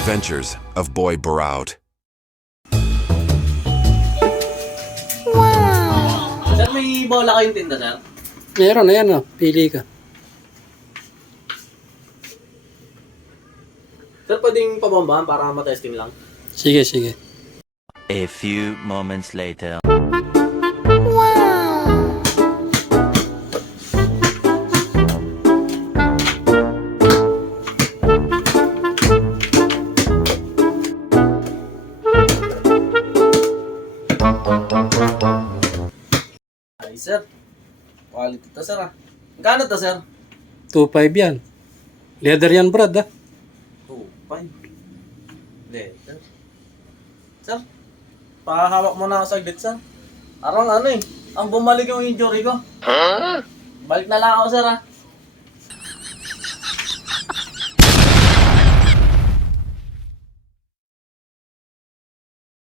Adventures of Boy Baraud. Sir, may bola kayong tinda, sir? Meron, ayan o. Pili ka. Sir, pwedeng pabombahan para matesting lang. Sige, sige. A few moments later. Ay, sir. Quality to, sir, ah. Magkano to, sir? 2.5 yan. Leather yan, Brad, ah. Oh, fine. Leather. Sir, pahawak mo na ako saglit, sir. Parang ano eh, ang bumalik yung injury ko. Balik na lang ako, sir, ah.